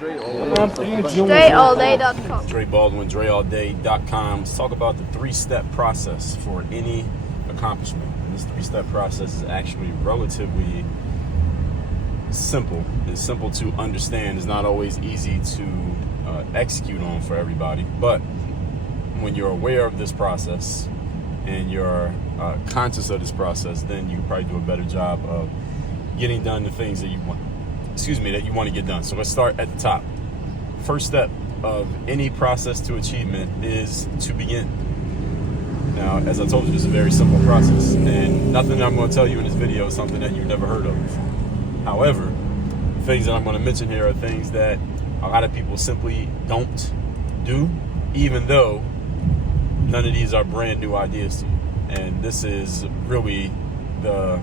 DreAllDay.com. Dre Baldwin, DreAllDay.com. Let's talk about the three-step process for any accomplishment. And this three-step process is actually relatively simple. It's simple to understand. It's not always easy to execute on for everybody. But when you're aware of this process and you're conscious of this process, then you can probably do a better job of getting done the things that you want. That you want to get done. So let's start at the top. First step of any process to achievement is to begin. Now, as I told you, this is a very simple process, and nothing I'm going to tell you in this video is something that you've never heard of. However, the things that I'm going to mention here are things that a lot of people simply don't do, even though none of these are brand new ideas to you. And this is really the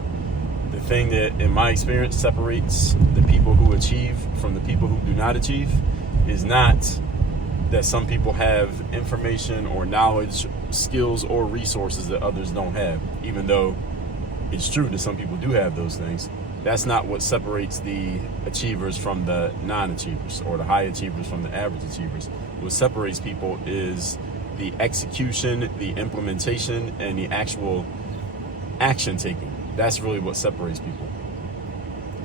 thing that, in my experience, separates the people who achieve from the people who do not achieve is not that some people have information or knowledge, skills, or resources that others don't have, even though it's true that some people do have those things. That's not what separates the achievers from the non-achievers, or the high achievers from the average achievers. What separates people is the execution, the implementation, and the actual action taking. That's really what separates people.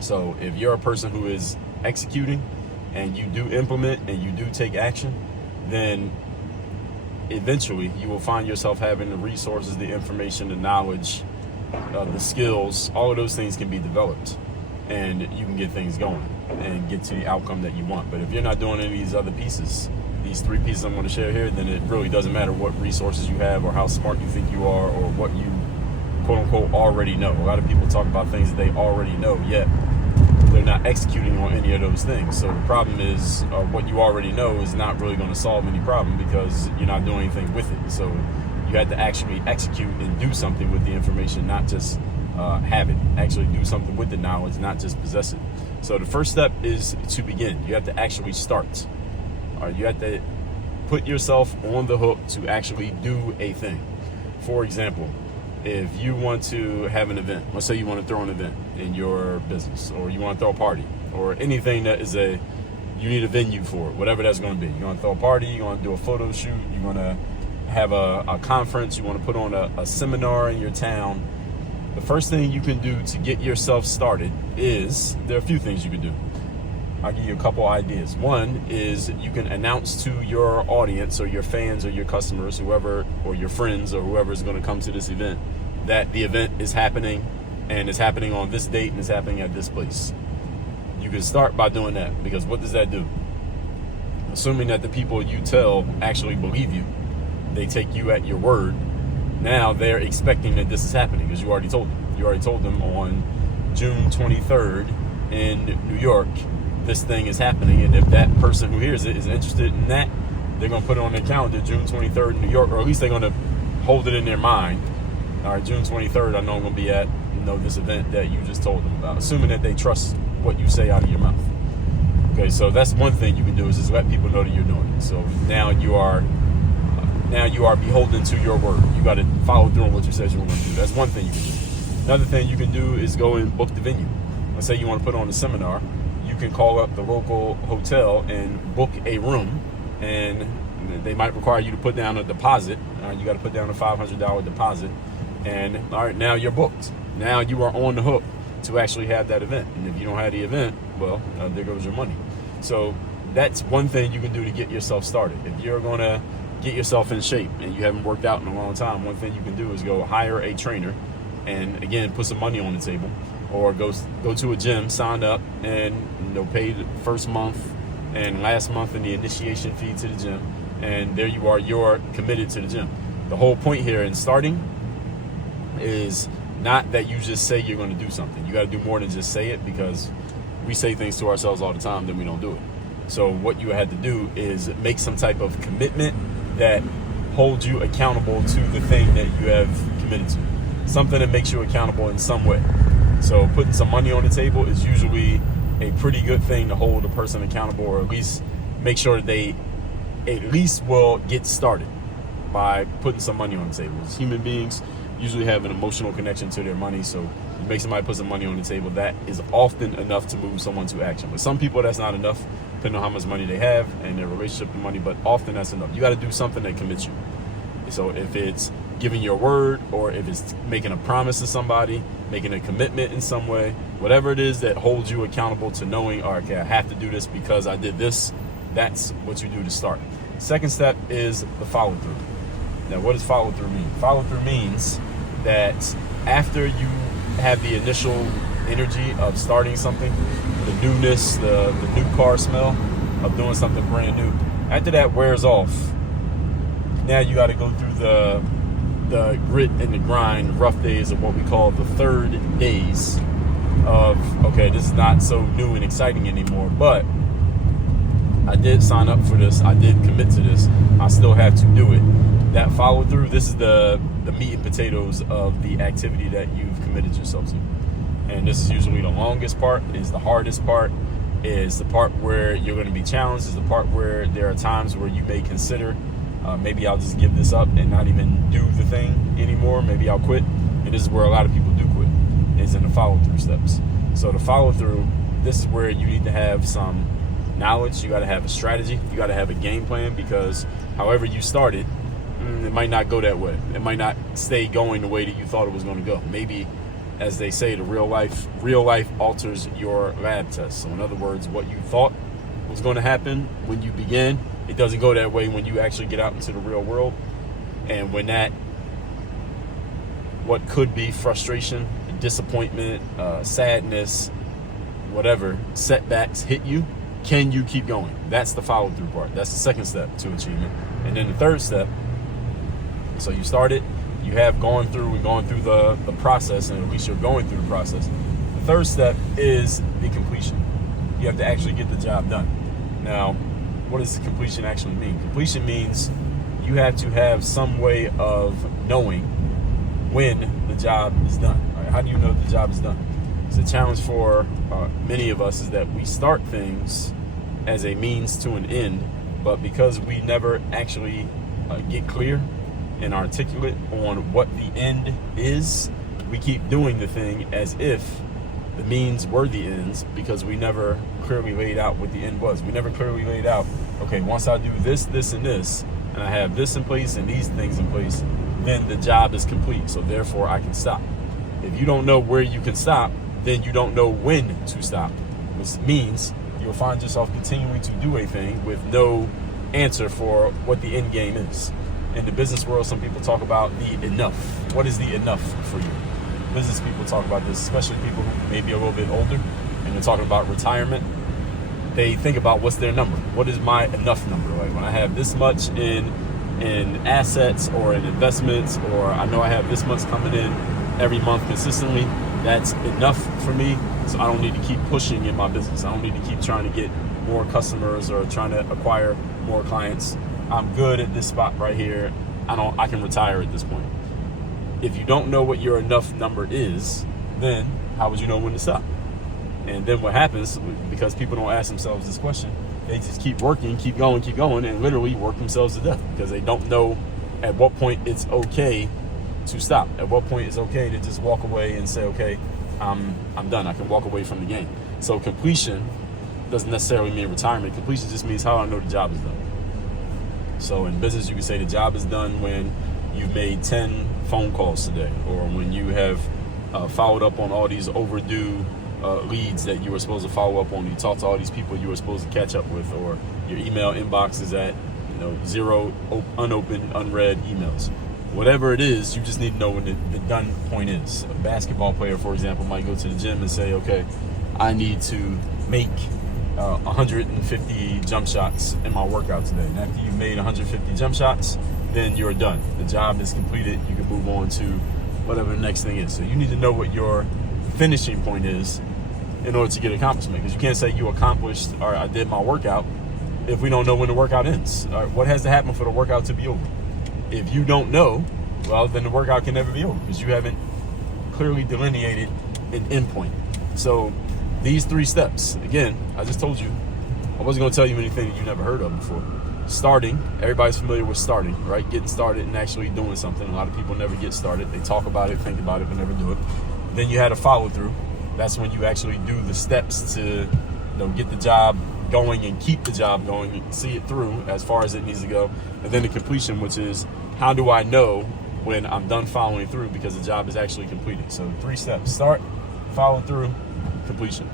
So if you're a person who is executing and you do implement and you do take action, then eventually you will find yourself having the resources, the information, the knowledge, the skills. All of those things can be developed and you can get things going and get to the outcome that you want. But if you're not doing any of these other pieces, these three pieces I'm going to share here, then it really doesn't matter what resources you have or how smart you think you are or what you quote unquote already know. A lot of people talk about things that they already know, yet they're not executing on any of those things. So the problem is what you already know is not really going to solve any problem because you're not doing anything with it. So you have to actually execute and do something with the information, not just have it. Actually do something with the knowledge, not just possess it. So the first step is to begin. You have to actually start. You have to put yourself on the hook to actually do a thing. For example, if you want to have an event, let's say you want to throw an event in your business, or you want to throw a party, or anything that is you need a venue for, whatever that's going to be. You want to throw a party, you want to do a photo shoot, you want to have a conference, you want to put on a seminar in your town. The first thing you can do to get yourself started is, there are a few things you can do. I'll give you a couple ideas. One is you can announce to your audience or your fans or your customers, whoever, or your friends or whoever is going to come to this event, that the event is happening and it's happening on this date and it's happening at this place. You can start by doing that, because what does that do? Assuming that the people you tell actually believe you, they take you at your word, now they're expecting that this is happening because you already told them. You already told them on June 23rd in New York, this thing is happening, and if that person who hears it is interested in that, they're going to put it on their calendar, June 23rd in New York, or at least they're going to hold it in their mind. All right, June 23rd, I know I'm going to be at this event that you just told them about, assuming that they trust what you say out of your mouth. Okay, so that's one thing you can do, is just let people know that you're doing it. So now you are beholden to your word. You got to follow through on what you said you were going to do. That's one thing you can do. Another thing you can do is go and book the venue. Let's say you want to put on a seminar. You can call up the local hotel and book a room, and they might require you to put down a deposit. You got to put down a $500 deposit, and all right, now you're booked. Now you are on the hook to actually have that event. And if you don't have the event, well, there goes your money. So that's one thing you can do to get yourself started. If you're going to get yourself in shape and you haven't worked out in a long time, one thing you can do is go hire a trainer and, again, put some money on the table. Or go to a gym, sign up, and pay the first month and last month in the initiation fee to the gym, and there you are, you're committed to the gym. The whole point here in starting is not that you just say you're going to do something. You got to do more than just say it, because we say things to ourselves all the time, then we don't do it. So what you had to do is make some type of commitment that holds you accountable to the thing that you have committed to. Something that makes you accountable in some way. So putting some money on the table is usually a pretty good thing to hold a person accountable, or at least make sure that they at least will get started by putting some money on the table. As human beings usually have an emotional connection to their money, so You make somebody put some money on the table. That is often enough to move someone to action. But some people, that's not enough, depending on how much money they have and their relationship to money, but often that's enough. You got to do something that commits you. So if it's giving your word, or if it's making a promise to somebody, making a commitment in some way, whatever it is that holds you accountable to knowing, all right, okay, I have to do this because I did this, that's what you do to start. Second step is the follow through. Now, what does follow through mean? Follow through means that after you have the initial energy of starting something, the newness, the new car smell of doing something brand new, after that wears off, now you got to go through the grit and the grind, rough days of what we call the third days of, okay, this is not so new and exciting anymore, but I did sign up for this, I did commit to this, I still have to do it. That follow through, this is the meat and potatoes of the activity that you've committed yourself to. And this is usually the longest part, is the hardest part, is the part where you're going to be challenged, is the part where there are times where you may consider, maybe I'll just give this up and not even do the thing anymore, maybe I'll quit. And this is where a lot of people do quit, is in the follow through steps. So the follow through, this is where you need to have some knowledge, you got to have a strategy, you got to have a game plan, because however you started, it might not go that way. It might not stay going the way that you thought it was going to go. Maybe, as they say, the real life alters your lab test. So in other words, what you thought was going to happen when you began, it doesn't go that way when you actually get out into the real world. And when that, what could be frustration, disappointment, sadness, whatever, setbacks hit you, can you keep going? That's the follow through part. That's the second step to achievement. And then the third step, so you started, you have gone through the process, and at least you're going through the process. The third step is the completion. You have to actually get the job done. Now, what does completion actually mean? Completion means you have to have some way of knowing when the job is done. Right? How do you know the job is done? It's a challenge for many of us, is that we start things as a means to an end, but because we never actually get clear and articulate on what the end is, we keep doing the thing as if the means were the ends, because we never clearly laid out what the end was. We never clearly laid out, okay, once I do this, this, and this, and I have this in place and these things in place, then the job is complete, so therefore I can stop. If you don't know where you can stop, then you don't know when to stop, which means you'll find yourself continuing to do a thing with no answer for what the end game is. In the business world, some people talk about the enough. What is the enough for you? Business people talk about this, especially people who may be a little bit older, and they're talking about retirement. They think about, what's their number? What is my enough number? Like, when I have this much in assets or in investments, or I know I have this much coming in every month consistently, that's enough for me. So I don't need to keep pushing in my business. I don't need to keep trying to get more customers or trying to acquire more clients. I'm good at this spot right here. I can retire at this point. If you don't know what your enough number is, then how would you know when to stop? And then what happens, because people don't ask themselves this question, they just keep working, keep going, and literally work themselves to death, because they don't know at what point it's okay to stop. At what point it's okay to just walk away and say, okay, I'm done. I can walk away from the game. So completion doesn't necessarily mean retirement. Completion just means how I know the job is done. So in business, you can say the job is done when you've made 10 phone calls today, or when you have followed up on all these overdue leads that you were supposed to follow up on. You talked to all these people you were supposed to catch up with, or your email inbox is at 0 unopened, unread emails. Whatever it is, you just need to know when the done point is. A basketball player, for example, might go to the gym and say, okay, I need to make 150 jump shots in my workout today. And after you've made 150 jump shots, then you're done. The job is completed. You can move on to whatever the next thing is. So you need to know what your finishing point is in order to get accomplishment. Because you can't say you accomplished, or I did my workout, if we don't know when the workout ends. Or what has to happen for the workout to be over? If you don't know, well, then the workout can never be over, because you haven't clearly delineated an endpoint. So these 3 steps, again, I just told you, I wasn't going to tell you anything that you never heard of before. Starting, everybody's familiar with starting, right? Getting started and actually doing something. A lot of people never get started. They talk about it, think about it, but never do it. Then you had a follow through. That's when you actually do the steps to get the job going and keep the job going and see it through as far as it needs to go. And then the completion, which is how do I know when I'm done following through because the job is actually completed. So 3 steps: start, follow through, completion.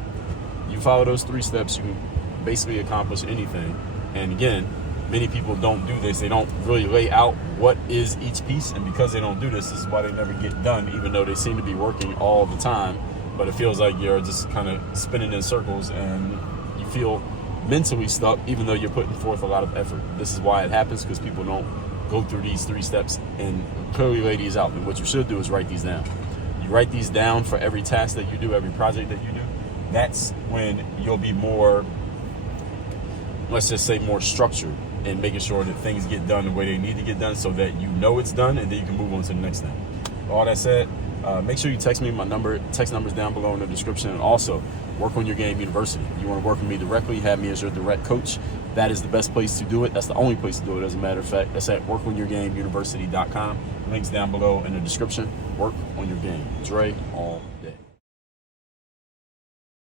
You follow those 3 steps, you can basically accomplish anything. And again, many people don't do this. They don't really lay out what is each piece, and because they don't do this is why they never get done, even though they seem to be working all the time. But it feels like you're just kind of spinning in circles and you feel mentally stuck even though you're putting forth a lot of effort. This is why it happens, because people don't go through these 3 steps and clearly lay these out. And what you should do is write these down. You write these down for every task that you do, every project that you do. That's when you'll be more, let's just say, more structured in making sure that things get done the way they need to get done, so that you know it's done and then you can move on to the next thing. All that said, make sure you text me. My text number is down below in the description. And also, Work on Your Game University. If you want to work with me directly, have me as your direct coach. That is the best place to do it. That's the only place to do it, as a matter of fact. That's at workonyourgameuniversity.com. Links down below in the description. Work on your game. Dre all day.